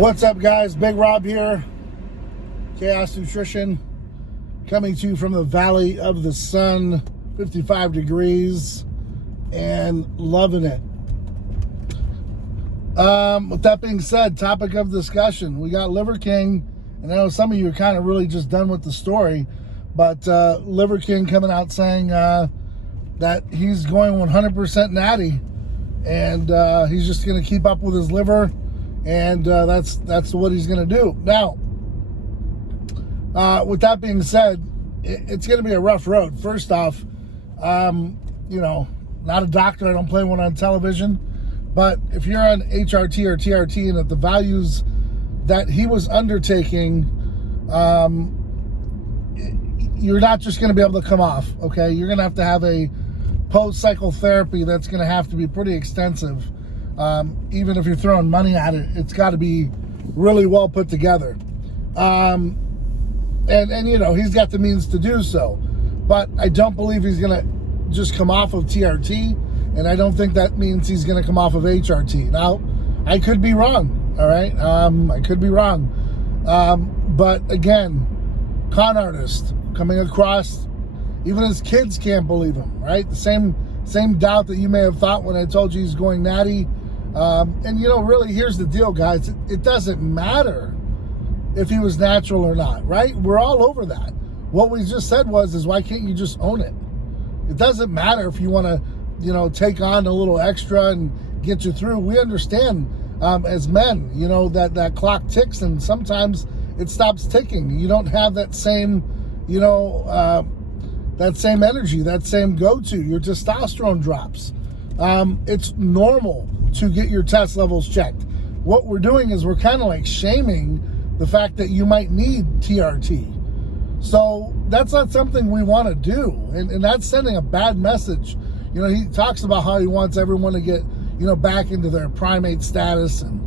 What's up, guys? Big Rob here, Chaos Nutrition, coming to you from the Valley of the Sun, 55 degrees, and loving it. With that being said, topic of discussion, we got Liverking, and I know some of you are kind of really just done with the story, but Liverking coming out saying that he's going 100% natty, and he's just going to keep up with his liver. And that's what he's going to do. Now, with that being said, it's going to be a rough road. First off, not a doctor. I don't play one on television. But if you're on HRT or TRT and at the values that he was undertaking, you're not just going to be able to come off, okay? You're going to have a post-cycle therapy that's going to have to be pretty extensive. Even if you're throwing money at it, it's got to be really well put together. And he's got the means to do so. But I don't believe he's going to just come off of TRT, and I don't think that means he's going to come off of HRT. Now, I could be wrong, all right? I could be wrong. But again, con artist coming across, even his kids can't believe him, right? The same doubt that you may have thought when I told you he's going natty. Really, here's the deal, guys. It doesn't matter if he was natural or not, right? We're all over that. What we just said is why can't you just own it? It doesn't matter if you want to, take on a little extra and get you through. We understand as men, that clock ticks, and sometimes it stops ticking. You don't have that same, that same energy, that same go-to. Your testosterone drops. It's normal to get your test levels checked. What we're doing is we're kind of like shaming the fact that you might need TRT. So that's not something we want to do. And that's sending a bad message. He talks about how he wants everyone to get, back into their primate status and,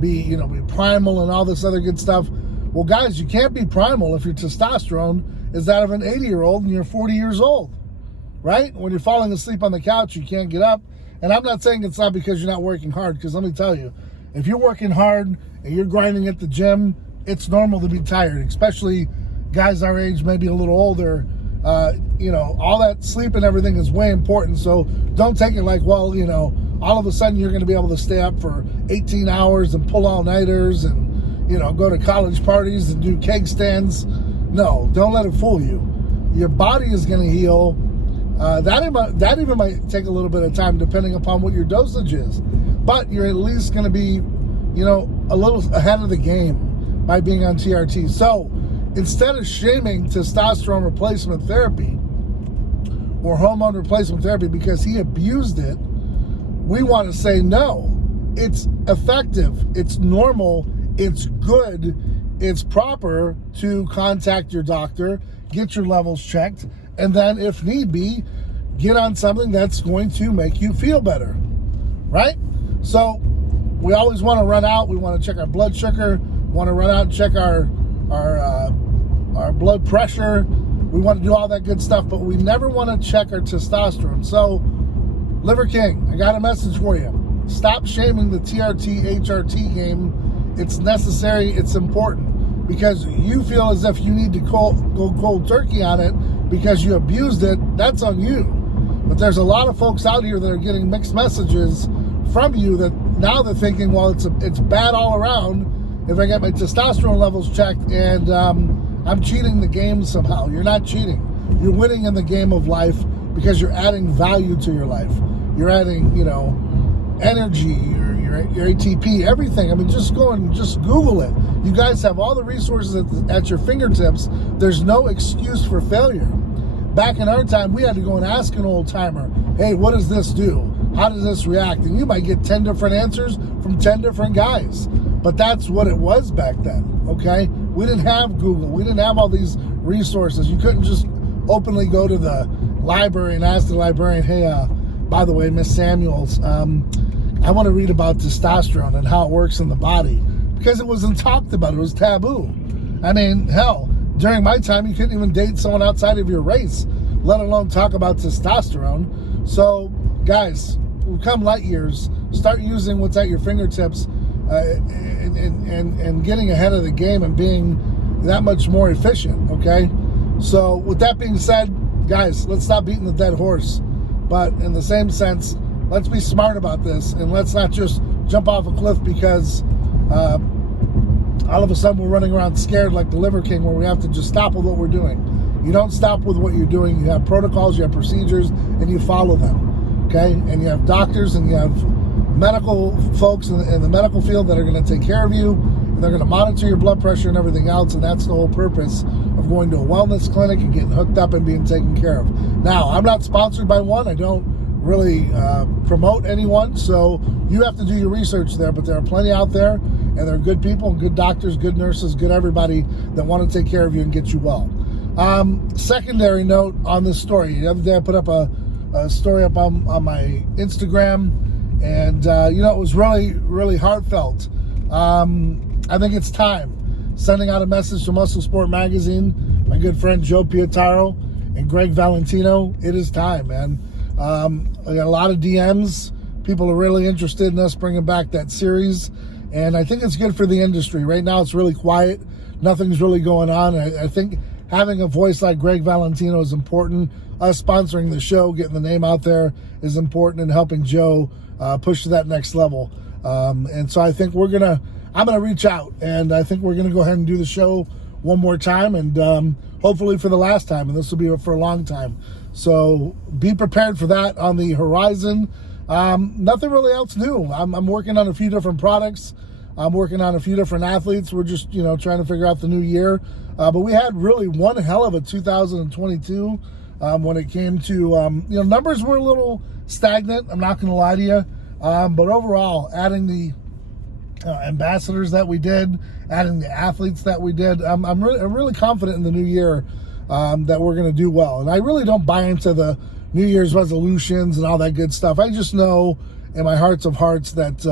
be primal and all this other good stuff. Well, guys, you can't be primal if your testosterone is that of an 80-year-old and you're 40 years old, right? When you're falling asleep on the couch, you can't get up. And I'm not saying it's not because you're not working hard, because let me tell you, if you're working hard and you're grinding at the gym, it's normal to be tired, especially guys our age, maybe a little older. All that sleep and everything is way important. So don't take it like, well, all of a sudden you're going to be able to stay up for 18 hours and pull all-nighters and, go to college parties and do keg stands. No, don't let it fool you. Your body is going to heal. That even might take a little bit of time depending upon what your dosage is. But you're at least going to be, a little ahead of the game by being on TRT. So instead of shaming testosterone replacement therapy or hormone replacement therapy because he abused it, we want to say no. It's effective. It's normal. It's good. It's proper to contact your doctor, get your levels checked, and then, if need be, get on something that's going to make you feel better, right? So we always want to run out. We want to check our blood sugar. We want to run out and check our blood pressure. We want to do all that good stuff, but we never want to check our testosterone. So, Liverking, I got a message for you. Stop shaming the TRT, HRT game. It's necessary. It's important. Because you feel as if you need to go cold turkey on it because you abused it, that's on you. But there's a lot of folks out here that are getting mixed messages from you that now they're thinking, well, it's bad all around if I get my testosterone levels checked and I'm cheating the game somehow. You're not cheating. You're winning in the game of life because you're adding value to your life. You're adding, energy, your ATP, everything. I mean, just go and just Google it. You guys have all the resources at your fingertips. There's no excuse for failure. Back in our time, we had to go and ask an old timer, hey, what does this do? How does this react? And you might get 10 different answers from 10 different guys. But that's what it was back then, okay? We didn't have Google. We didn't have all these resources. You couldn't just openly go to the library and ask the librarian, hey, by the way, Miss Samuels, I want to read about testosterone and how it works in the body, because it wasn't talked about. It was taboo. I mean, hell, during my time, you couldn't even date someone outside of your race, let alone talk about testosterone. So, guys, we've come light years. Start using what's at your fingertips. and getting ahead of the game and being that much more efficient, okay? So with that being said, guys, let's stop beating the dead horse. But in the same sense, let's be smart about this, and let's not just jump off a cliff because all of a sudden we're running around scared like the Liverking, where we have to just stop with what we're doing. You don't stop with what you're doing. You have protocols, you have procedures, and you follow them, okay? And you have doctors and you have medical folks in the medical field that are going to take care of you, and they're going to monitor your blood pressure and everything else, and that's the whole purpose of going to a wellness clinic and getting hooked up and being taken care of. Now, I'm not sponsored by one. I don't really promote anyone, so you have to do your research there, but there are plenty out there, and there are good people, good doctors, good nurses, good everybody that want to take care of you and get you well. Secondary note on this story. The other day I put up a story up on my Instagram, and it was really, really heartfelt. I think it's time. Sending out a message to Muscle Sport Magazine, my good friend Joe Pietaro and Greg Valentino. It is time, man. I got a lot of DMs. People are really interested in us bringing back that series, and I think it's good for the industry. Right now it's really quiet. Nothing's really going on. I think having a voice like Greg Valentino is important. Us sponsoring the show, getting the name out there is important, and helping Joe push to that next level. And so I think I'm gonna reach out, and I think we're gonna go ahead and do the show one more time, and hopefully for the last time, and this will be for a long time. So be prepared for that on the horizon. Nothing really else new. I'm working on a few different products. I'm working on a few different athletes. We're just, trying to figure out the new year. But we had really one hell of a 2022 when it came to, numbers were a little stagnant. I'm not going to lie to you. But overall, adding the ambassadors that we did, adding the athletes that we did, I'm really confident in the new year that we're going to do well. And I really don't buy into the New Year's resolutions and all that good stuff. I just know in my hearts of hearts that,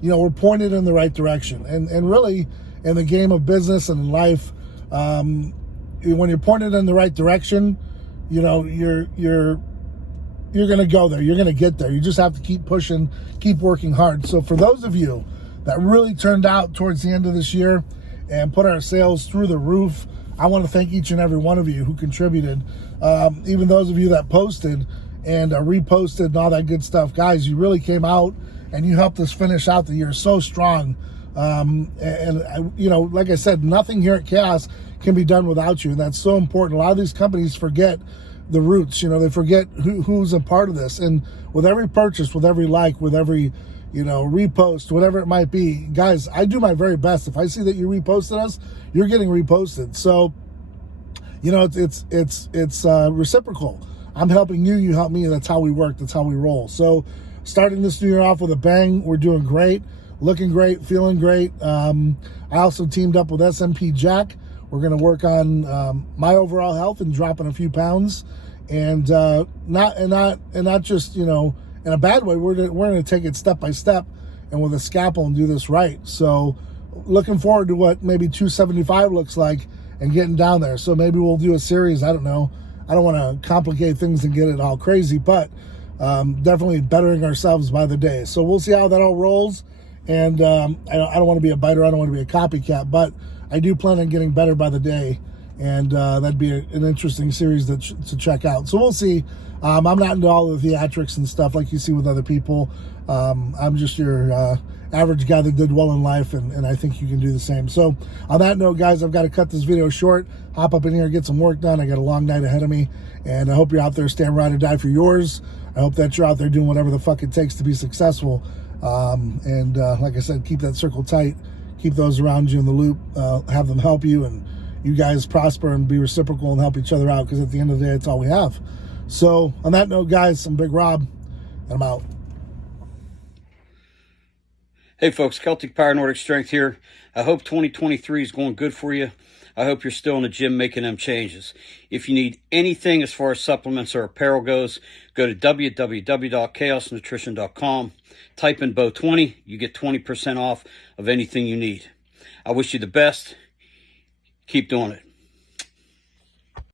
we're pointed in the right direction. And really, in the game of business and in life, when you're pointed in the right direction, you're going to go there. You're going to get there. You just have to keep pushing, keep working hard. So for those of you that really turned out towards the end of this year and put our sales through the roof, I want to thank each and every one of you who contributed. Even those of you that posted and reposted and all that good stuff. Guys, you really came out and you helped us finish out the year so strong. Like I said, nothing here at Chaos can be done without you. And that's so important. A lot of these companies forget the roots. They forget who's a part of this. And with every purchase, with every like, with every repost, whatever it might be, guys, I do my very best. If I see that you reposted us, you're getting reposted. So, it's reciprocal. I'm helping you, you help me. That's how we work. That's how we roll. So starting this new year off with a bang, we're doing great, looking great, feeling great. I also teamed up with SMP Jack. We're going to work on my overall health and dropping a few pounds, and not just in a bad way. We're going to take it step by step and with a scalpel and do this right. So looking forward to what maybe 275 looks like and getting down there. So maybe we'll do a series. I don't know. I don't want to complicate things and get it all crazy, but definitely bettering ourselves by the day. So we'll see how that all rolls. And I don't want to be a biter. I don't want to be a copycat, but I do plan on getting better by the day. And that'd be an interesting series to check out. So we'll see. I'm not into all the theatrics and stuff like you see with other people. I'm just your average guy that did well in life, and I think you can do the same. So on that note, guys, I've got to cut this video short, hop up in here, get some work done. I got a long night ahead of me, and I hope you're out there staying ride or die for yours. I hope that you're out there doing whatever the fuck it takes to be successful. Like I said, keep that circle tight, keep those around you in the loop, have them help you, and you guys prosper and be reciprocal and help each other out, because at the end of the day, it's all we have. So on that note, guys, I'm Big Rob, and I'm out. Hey folks, Celtic Power Nordic Strength here. I hope 2023 is going good for you. I hope you're still in the gym making them changes. If you need anything as far as supplements or apparel goes, go to www.chaosnutrition.com. Type in BO20. You get 20% off of anything you need. I wish you the best. Keep doing it.